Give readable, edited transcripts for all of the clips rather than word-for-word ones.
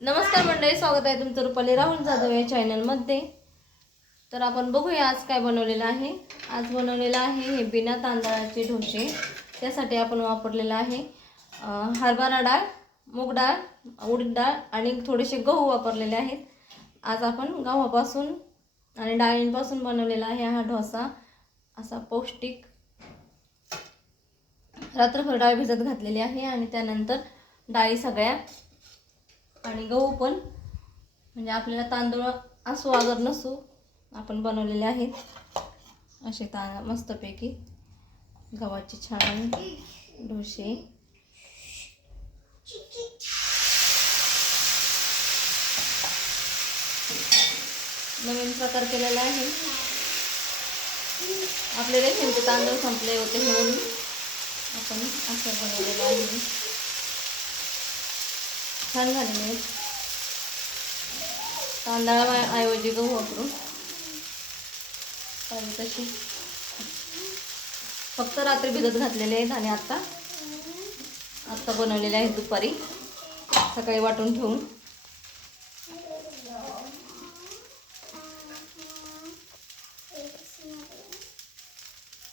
नमस्कार मंडळी, स्वागत आहे तुमचं रुपाली राहुल जाधव या चॅनलमध्ये. तर आपण बघूया आज काय बनवलेलं आहे. आज बनवलेलं आहे हे बिना तांदळाचे डोसे. त्यासाठी आपण वापरलेलं आहे हरभरा डाळ, मूग डाळ, उडीद डाळ आणि थोडेसे गहू वापरलेले आहेत. आज आपण गव्हापासून आणि डाळींपासून बनवलेला आहे हा डोसा. असा पौष्टिक. रात्रभर डाळ भिजत घातलेली आहे आणि त्यानंतर डाळी सगळ्या आणि गहू पण, म्हणजे आपल्याला तांदूळ असो अगर नसो आपण बनवलेले आहेत असे मस्तपैकी गव्हाचे छान डोसे. नवीन प्रकार केलेला आहे. आपले रेशनचे तांदूळ संपले होते म्हणून आपण असं बनवलेलं आहे. छान झालेले आहेत. तांदळाऐवजी गहू वापरून तशी फक्त रात्री भिजत घातलेले आहेत आणि आत्ता बनवलेले आहेत दुपारी, सकाळी वाटून ठेवून.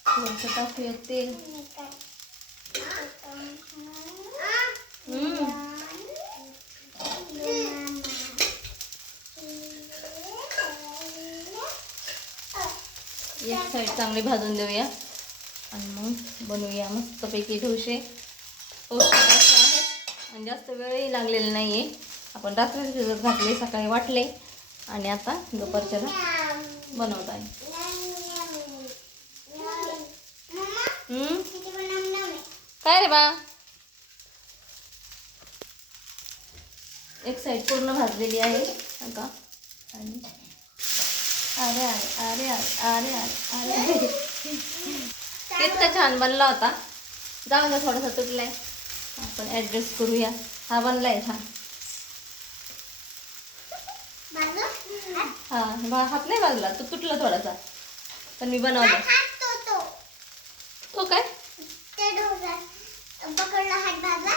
थोडंसं टाकूया तेल. एक साईड चांगली भाजून देऊया आणि मग बनवूया मस्तपैकी डोसे. पौष्टिक असे आहेत आणि जास्त वेळही लागलेला नाही आहे. आपण रात्री भिजत घातले, सकाळी वाटले आणि आता दुपारच्याला बनवत आहे. काय रे बा, एक साईड पूर्ण भाजलेली आहे का. आणि अरे अरे अरे अरे अरे इतका छान बनला होता. जाऊ दे, थोडासा तुटलाय, आपण ॲडजस्ट करूया. हा बनलाय छान. हा हात नाही बाजला, तो तुटला थोडासा, पण मी बनवला. तो काय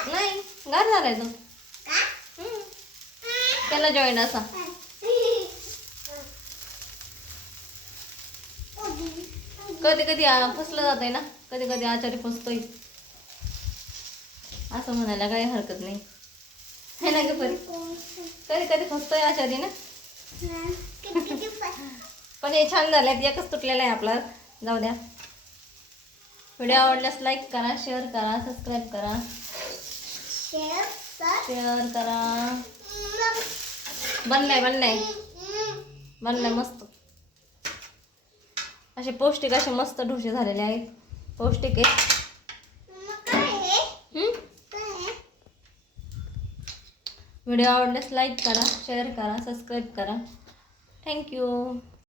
नाही गार झालाय तो. त्याला जॉईन असा. कधी कधी फसलं जात आहे ना, कधी कधी आचारी फसतोय, असं म्हणायला काही हरकत नाही है ना ग परी. कधी कधी फसतोय आचारी ना. पण हे छान झाले. एकच तुटलेला आहे आपला. जाऊ द्या. व्हिडिओ आवडल्यास लाईक करा, शेअर करा, सबस्क्राईब करा, शेअर करा. बनलाय मस्त. असे पौष्टिक असे मस्त डोसे झालेले आहेत. पौष्टिक आहे. व्हिडिओ आवडल्यास लाईक करा, शेअर करा, सबस्क्राईब करा. थँक्यू.